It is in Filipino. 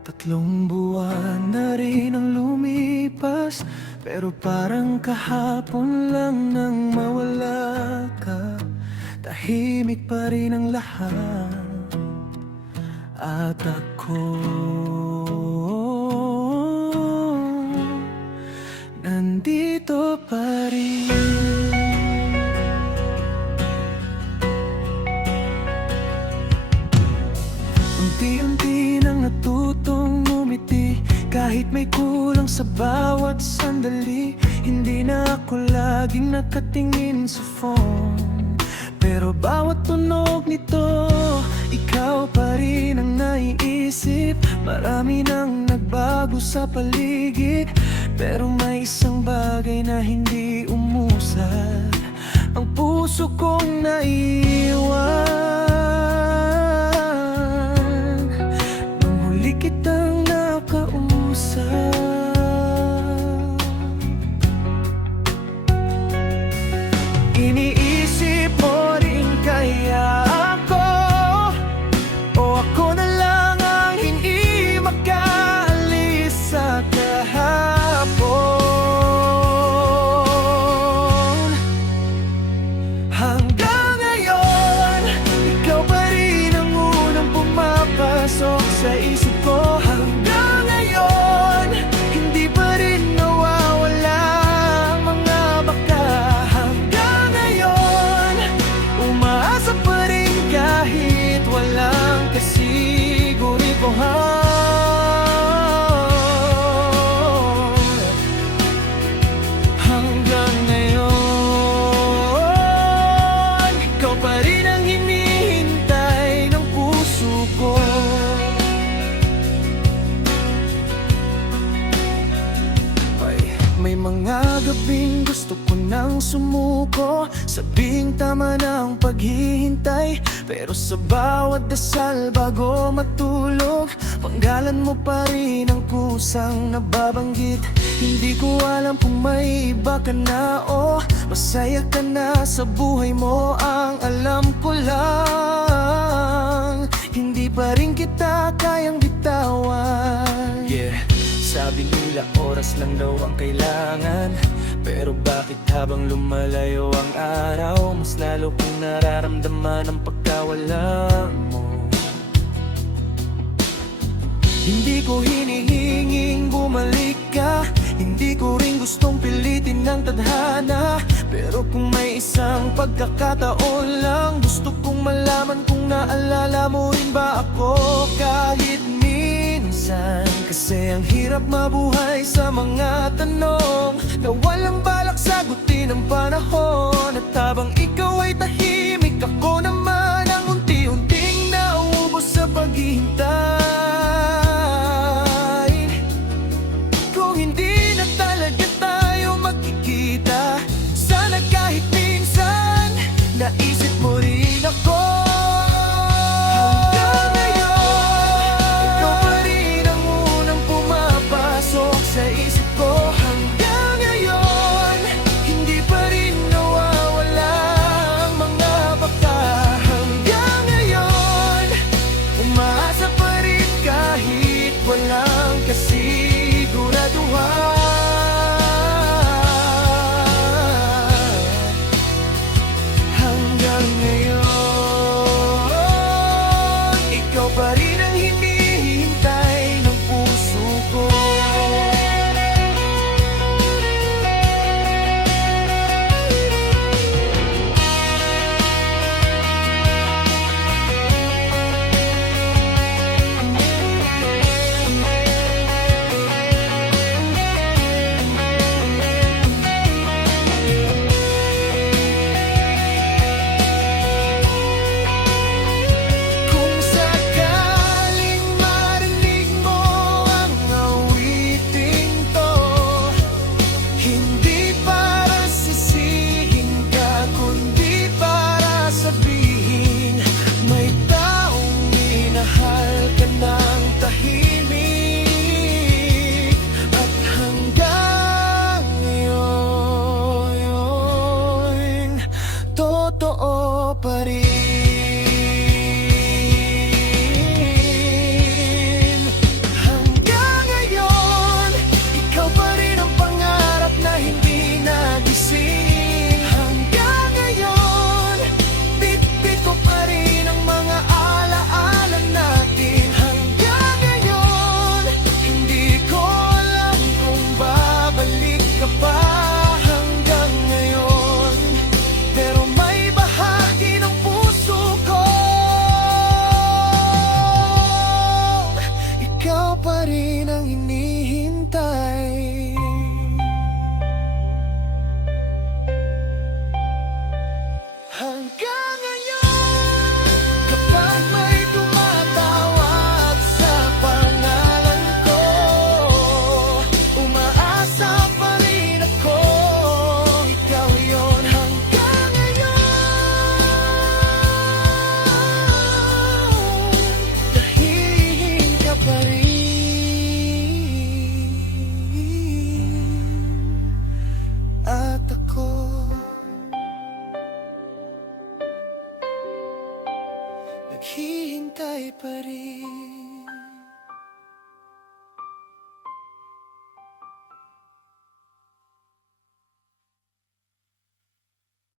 Tatlong buwan na rin ang lumipas, pero parang kahapon lang nang mawala ka. Tahimik pa rin ang lahat, at ako nandito pa rin. Unti-unti nang natutong ngumiti, kahit may kulang sa bawat sandali. Hindi na ako laging nakatingin sa phone, pero bawat tunog nito, ikaw pa rin ang naiisip. Marami nang nagbago sa paligid, pero may isang bagay na hindi umusad: ang puso kong naiiwan. Kitang nakausap, iniisip mo rin kaya ako, o ako na lang ang hindi makaalis sa kahapon. Hanggang ngayon, ikaw pa rin ang unang pumapasok sa isip ko. Hanggang ngayon, hindi pa rin nawawala ang mga baka. Hanggang ngayon, umaasa pa rin kahit walang kasiguriguhan. Hanggang ngayon, ikaw pa rin ang hinihintay ng puso ko. May mga gabing gusto ko nang sumuko, sabing tama na ang paghihintay, pero sa bawat dasal bago matulog, panggalan mo pa rin ang kusang nababanggit. Hindi ko alam kung may iba ka na o masaya ka na sa buhay mo. Ang alam ko lang, hindi pa rin kita kayang bitawan. Sabi nila oras lang daw ang kailangan, pero bakit habang lumalayo ang araw, mas lalo kong nararamdaman ang pagkawala mo. Hindi ko hinihinging bumalik ka, hindi ko rin gustong pilitin ng tadhana, pero kung may isang pagkakataon lang, gusto kong malaman kung naalala mo rin ba ako kahit minsan. Kasi ang hirap mabuhay sa mga tanong na walang balak sagutin ng panahon. At habang ikaw ay tahimik, ako naman ang unti-unting naubos sa paghihintay. Kung hindi na talaga tayo magkikita, sana kahit minsan naisip mo rin ako. Sa isip ko hanggang ngayon, hindi pa rin nawawala ang mga baka. Hanggang ngayon, umaasa pa rin pa rin ang hinihintay. Hanggang ngayon, kapag may tumatawag sa pangalan ko, umaasa pa rin ako, ikaw yon. Hanggang ngayon, dahihin ka pa rin. At ako naghihintay pa rin.